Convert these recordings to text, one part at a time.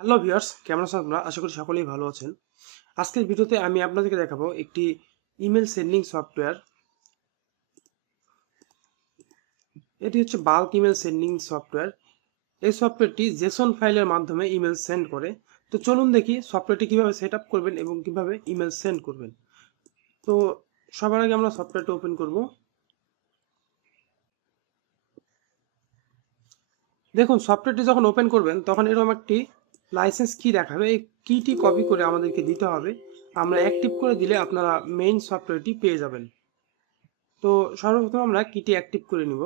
Hello viewers, কেমন আছেন আপনারা? আশা করি সকলেই ভালো আছেন। আজকের ভিডিওতে আমি আপনাদেরকে দেখাবো একটি ইমেল সেন্ডিং সফটওয়্যার। এটি হচ্ছে বাল্ক ইমেল সেন্ডিং সফটওয়্যার। এই সফটওয়্যারটি জেসন ফাইলের মাধ্যমে ইমেল সেন্ড করে। তো চলুন দেখি সফটওয়্যারটি কিভাবে সেট আপ করবেন এবং কিভাবে ইমেল সেন্ড করবেন। তো সবার আগে আমরা সফটওয়্যারটি ওপেন করব। দেখুন, সফটওয়্যারটি যখন ওপেন করবেন তখন এরকম একটি লাইসেন্স কি দেখাবে। এই কিটি কপি করে আমাদেরকে দিতে হবে। আমরা অ্যাক্টিভ করে দিলে আপনারা মেইন সফটওয়্যারটি পেয়ে যাবেন। তো সর্বপ্রথম আমরা কিটি অ্যাক্টিভ করে নিব।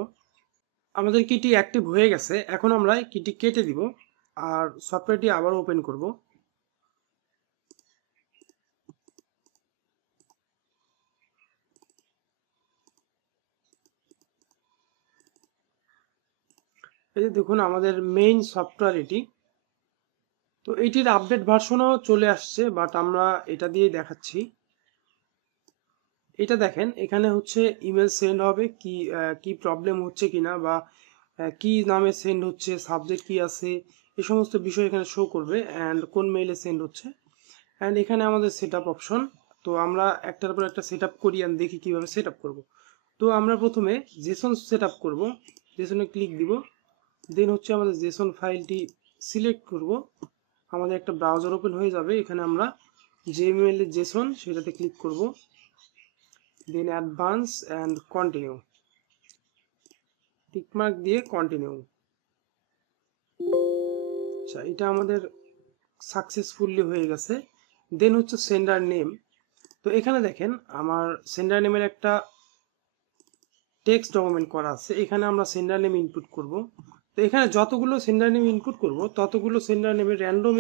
আমাদের কিটি অ্যাক্টিভ হয়ে গেছে। এখন আমরা কিটি কেটে দিব আর সফটওয়্যারটি আবার ওপেন করব। এই যে দেখুন আমাদের মেইন সফটওয়্যার এটি। তো এটির আপডেট ভার্সনও চলে আসছে, বাট আমরা এটা দিয়ে দেখাচ্ছি। এটা দেখেন, এখানে হচ্ছে ইমেল সেন্ড হবে কি কি প্রবলেম হচ্ছে কিনা, বা কি নামে সেন্ড হচ্ছে, সাবজেক্ট কি আছে, এই সমস্ত বিষয় এখানে শো করবে অ্যান্ড কোন মেইলে সেন্ড হচ্ছে। অ্যান্ড এখানে আমাদের সেট আপ অপশন। তো আমরা একটার পর একটা সেট আপ করি অ্যান্ড দেখি কিভাবে সেট আপ করবো। তো আমরা প্রথমে জেসন সেট আপ করবো। জেসনে ক্লিক দিব, দেন হচ্ছে আমাদের জেসন ফাইলটি সিলেক্ট করব। আমাদের একটা ব্রাউজার ওপেন হয়ে যাবে। এখানে আমরা জিমেইল এর জেসন সেটাতে ক্লিক করব, দেন অ্যাডভান্স অ্যান্ড কন্টিনিউ, টিকমার্ক দিয়ে কন্টিনিউ। আচ্ছা, এটা আমাদের সাকসেসফুলি হয়ে গেছে। দেন হচ্ছে সেন্ডার নেম। তো এখানে দেখেন আমার সেন্ডার নেমের একটা টেক্সট ডকুমেন্ট করা আছে। এখানে আমরা সেন্ডার নেম ইনপুট করব। তো এখানে যতগুলো সেন্ডার নেম ইনপুট করব ততগুলো সেন্ডার নেমের র্যান্ডম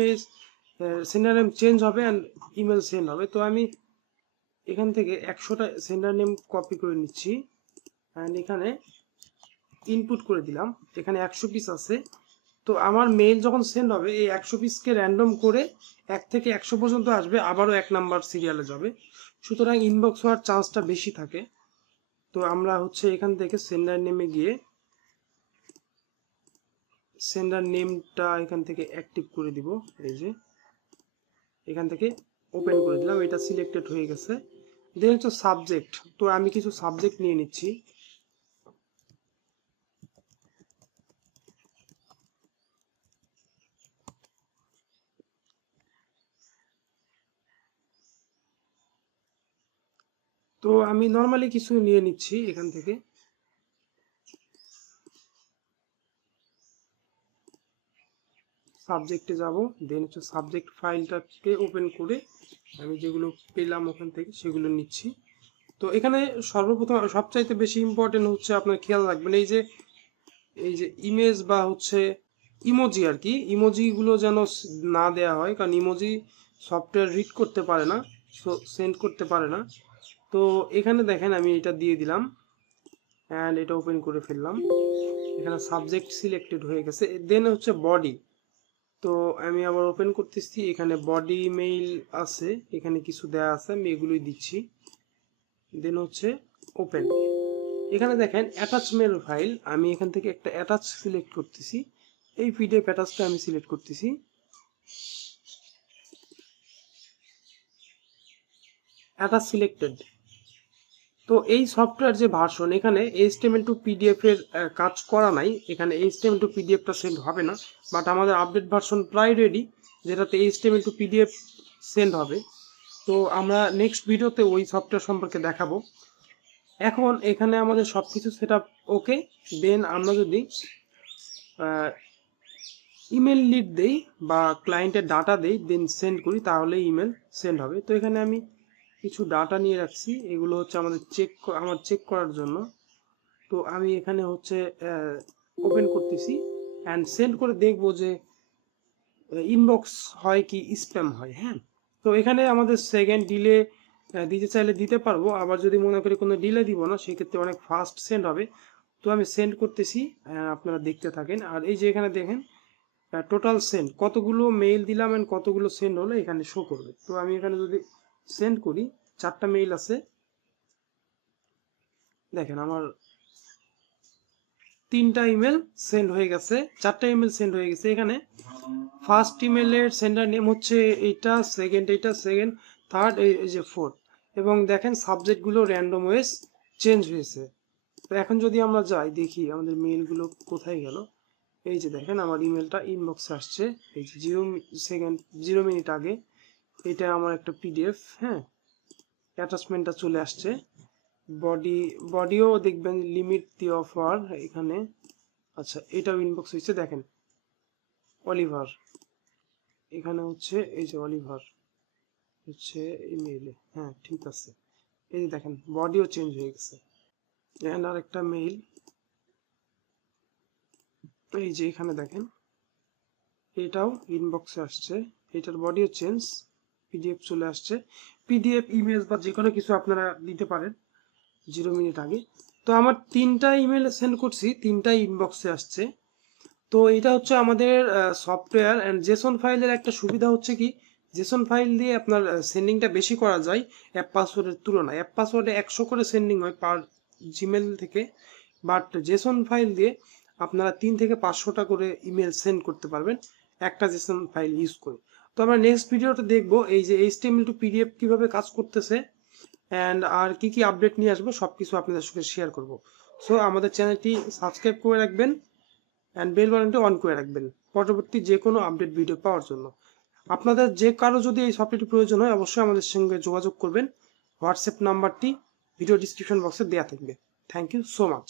সেন্ডার নেম চেঞ্জ হবে অ্যান্ড ইমেল সেন্ড হবে। তো আমি এখান থেকে 100টা সেন্ডার নেম কপি করে নিচ্ছি অ্যান্ড এখানে ইনপুট করে দিলাম। এখানে 100 পিস আছে। তো আমার মেইল যখন সেন্ড হবে এই 100 পিসকে র্যান্ডম করে 1 থেকে 100 পর্যন্ত আসবে, আবারও 1 নাম্বার সিরিয়ালে যাবে। সুতরাং ইনবক্স হওয়ার চান্সটা বেশি থাকে। তো আমরা হচ্ছে এখান থেকে সেন্ডার নেমে গিয়ে সেন্ডার নেমটা এখান থেকে অ্যাক্টিভ করে দিব। এই যে এখান থেকে ওপেন করে দিলাম, এটা সিলেক্টেড হয়ে গেছে। দেন হচ্ছে সাবজেক্ট। তো আমি কিছু সাবজেক্ট নিয়ে নিচ্ছি। তো আমি নর্মালি কিছু নিয়ে নিচ্ছি এখান থেকে। সাবজেক্টে যাব, দেন হচ্ছে সাবজেক্ট ফাইলটাকে ওপেন করে আমি যেগুলো পেলাম ওখান থেকে সেগুলো নিচ্ছি। তো এখানে সর্বপ্রথম সবচাইতে বেশি ইম্পর্টেন্ট হচ্ছে আপনার খেয়াল রাখবেন এই যে ইমেজ বা হচ্ছে ইমোজি আর কি, ইমোজিগুলো যেন না দেয়া হয়, কারণ ইমোজি সফটওয়্যার রিড করতে পারে না, সেন্ড করতে পারে না। তো এখানে দেখেন আমি এটা দিয়ে দিলাম অ্যান্ড এটা ওপেন করে ফেললাম। এখানে সাবজেক্ট সিলেক্টেড হয়ে গেছে। দেন হচ্ছে বডি। তো আমি আবার ওপেন করতেছি, এখানে বডি মেইল আছে, এখানে কিছু দেয়া আছে, আমি এগুলোই দিচ্ছি। দেন হচ্ছে ওপেন। এখানে দেখেন অ্যাটাচ মেল ফাইল, আমি এখান থেকে একটা অ্যাটাচ সিলেক্ট করতেছি। এই পিডিএফ অ্যাটাচটা আমি সিলেক্ট করতেছি। Attach selected. তো এই সফটওয়্যার যে ভার্সন, এখানে HTML টু পিডিএফ এর কাজ করা নাই। এখানে HTML টু পিডিএফটা সেন্ড হবে না, বাট আমাদের আপডেট ভার্সন প্রায় রেডি, যেটাতে HTML টু পিডিএফ সেন্ড হবে। তো আমরা নেক্সট ভিডিওতে ওই সফটওয়্যার সম্পর্কে দেখাবো। এখন এখানে আমাদের সবকিছু সেট আপ ওকে। দেন আমরা যদি ইমেল লিড দেই বা ক্লায়েন্টের ডাটা দেই, দেন সেন্ড করি, তাহলে ইমেল সেন্ড হবে। তো এখানে আমি কিছু ডাটা নিয়ে রাখছি, এগুলো হচ্ছে আমাদের আমার চেক করার জন্য। তো আমি এখানে হচ্ছে ওপেন করতেছি অ্যান্ড সেন্ড করে দেখবো যে ইনবক্স হয় কি স্প্যাম হয়। হ্যাঁ, তো এখানে আমাদের সেকেন্ড ডিলে দিতে চাইলে দিতে পারবো, আবার যদি মনে করি কোনো ডিলে দিব না সেক্ষেত্রে অনেক ফাস্ট সেন্ড হবে। তো আমি সেন্ড করতেছি, আপনারা দেখতে থাকেন। আর এই যে এখানে দেখেন টোটাল সেন্ড, কতগুলো মেইল দিলাম এন্ড কতগুলো সেন্ড হলো এখানে শো করবে। তো আমি এখানে যদি সেন্ড করি, 4টা মেইল আছে, দেখেন আমার 3টা ইমেল সেন্ড হয়ে গেছে, 4টা ইমেল সেন্ড হয়ে গেছে। এখানে ফার্স্ট ইমেলের সেন্ডার নেম হচ্ছে এইটা, সেকেন্ড, থার্ড, এই যে ফোর্থ, এবং দেখেন সাবজেক্টগুলো র্যান্ডম ওয়েজ চেঞ্জ হয়েছে। তো এখন যদি আমরা যাই দেখি আমাদের মেইলগুলো কোথায় গেল, এই যে দেখেন আমার ইমেলটা ইনবক্সে আসছে, এই যে 0 মিনিট আগে। এটা আমার একটা পিডিএফ, হ্যাঁ, অ্যাটাচমেন্টটা চলে আসছে। বডিও দেখবেন লিমিট দি অফার এখানে। আচ্ছা, এটাও ইনবক্স হয়েছে, দেখেন অলিভার, এখানে হচ্ছে এই যে অলিভার হচ্ছে ইমেইলে, হ্যাঁ ঠিক আছে। এই যে দেখেন বডিও চেঞ্জ হয়ে গেছে। এন্ড আর একটা মেইল, এই যে এখানে দেখেন এটাও ইনবক্সে আসছে, এটার বডিও চেঞ্জ, পিডিএফ চলে আসছে। পিডিএফ, ইমেজ বা যে কোনো কিছু আপনারা দিতে পারেন 0 মিনিট আগে। তো আমার 3টা ইমেল সেন্ড করছি, 3টাই ইনবক্সে আসছে। তো এটা হচ্ছে আমাদের সফটওয়্যার অ্যান্ড জেসন ফাইলের একটা সুবিধা হচ্ছে কি, জেসন ফাইল দিয়ে আপনার সেন্ডিংটা বেশি করা যায় অ্যাপ পাসওয়ার্ডের তুলনায়। অ্যাপ পাসওয়ার্ডে 100 করে সেন্ডিং হয় পার জিমেল থেকে, বাট জেসন ফাইল দিয়ে আপনারা 3 থেকে 500টা করে ইমেল সেন্ড করতে পারবেন একটা জেসন ফাইল ইউজ করে। তো আমরা নেক্সট ভিডিওতে দেখবো এই যে HTML টু PDF কিভাবে কাজ করতেছে অ্যান্ড আর কি কি আপডেট নিয়ে আসবো সবকিছু আপনাদের সাথে শেয়ার করব। সো আমাদের চ্যানেলটি সাবস্ক্রাইব করে রাখবেন অ্যান্ড বেল বাটনটি অন করে রাখবেন পরবর্তী যে কোনো আপডেট ভিডিও পাওয়ার জন্য। আপনাদের যে কারো যদি এই সফটওয়্যারটি প্রয়োজন হয় অবশ্যই আমাদের সঙ্গে যোগাযোগ করবেন। হোয়াটসঅ্যাপ নাম্বারটি ভিডিও ডিসক্রিপশন বক্সে দেওয়া থাকবে। Thank you so much.